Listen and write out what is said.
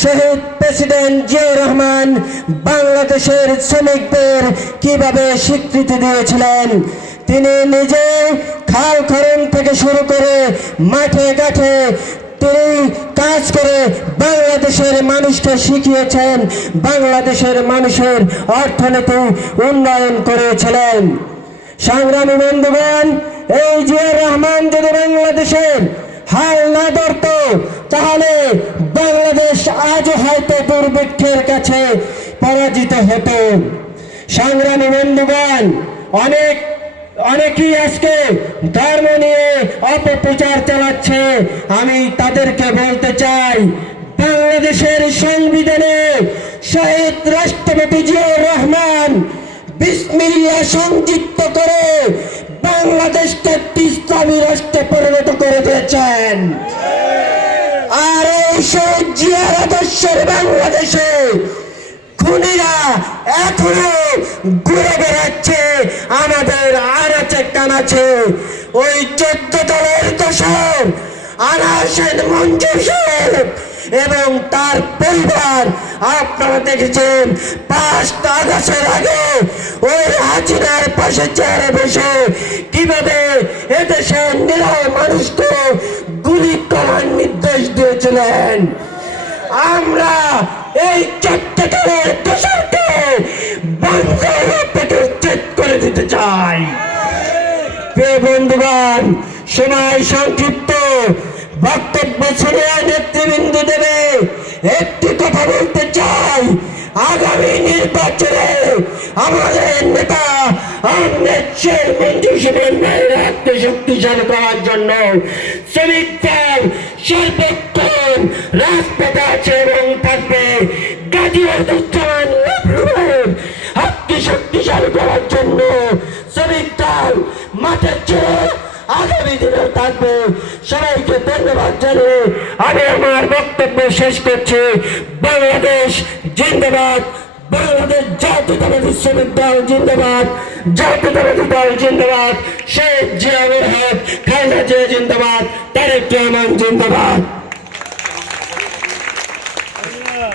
শহীদ president Ziaur Rahman বাংলাদেশের শ্রমিকদের কিভাবে স্বীকৃতি দিয়েছিলেন। তিনি নিজে খাল খনন থেকে শুরু করে মাঠে ঘাটে তিনি কাজ করে বাংলাদেশের মানুষকে শিখিয়েছেন, বাংলাদেশের মানুষের অর্থনীতি উন্নয়ন করেছিলেন। সংগ্রামী বন্ধুগণ, এই জিয়াউর রহমান যদি বাংলাদেশের হাল না ধরত তাহলে বাংলাদেশ আজও হয়তো দুর্ভিক্ষের কাছে পরাজিত হতো। সংগ্রামী বন্ধুগণ, অনেকেই আজকে ধর্ম নিয়ে অপপ্রচার চালাচ্ছে। আমি তাদেরকে বলতে চাই, বাংলাদেশের সংবিধানে শহীদ রাষ্ট্রপতি জিয়াউর রহমান বিসমিল্লাহ সংযুক্ত করে বাংলাদেশকে ইসলামী রাষ্ট্রে পরিণত করে দিয়েছেন। আর এই শহীদ জিয়ার আদর্শের বাংলাদেশে খুনিরা এখনো ঘুরে বেড়াচ্ছে আমাদের আনাচে কানাচে। ওই 14 দলের দোসর আনাসেন মঞ্জুর সাহেব এবং তার পরিবার, আপনারা দেখেছেন 5 আগস্টের আগে ওই হাসিনার পাশে চেয়ারে বসে কিভাবে এদেশের নিরীহ মানুষকে গুলি করার নির্দেশ দিয়েছিলেন। আমরা এই 14 দলের দোসরকে বাংলায় পেটে উচ্ছেদ করে দিতে চাই। প্রিয় বন্ধুগণ, সময় সংক্ষিপ্ত, বক্তব্য শুনে নেতৃবৃন্দ দেবে। একটি কথা বলতে চাই, আগামী নির্বাচনে আমাদের নেতা আহমেদ শেখ মঞ্জুর সাহেবকে শক্তিশালী করার জন্য শ্রমিক দল সর্বক্ষণ রাজপথে আছে এবং থাকবে। হাতকে শক্তিশালী করার জন্য শ্রমিক দল মাঠে ছেড়ে আগামী দিনে থাকবে। সবাইকে ধন্যবাদ জানিয়ে আমি আমার বক্তব্য শেষ করছি। বাংলাদেশ জিন্দাবাদ, বাংলাদেশ জাতীয়তাবাদী শ্রমিক দল জিন্দাবাদ, জাতীয়তাবাদী দল জিন্দাবাদ, শেখ জিয়াউর রহমান, খালেদা জিয়া জিন্দাবাদ, তারেক রহমান জিন্দাবাদ।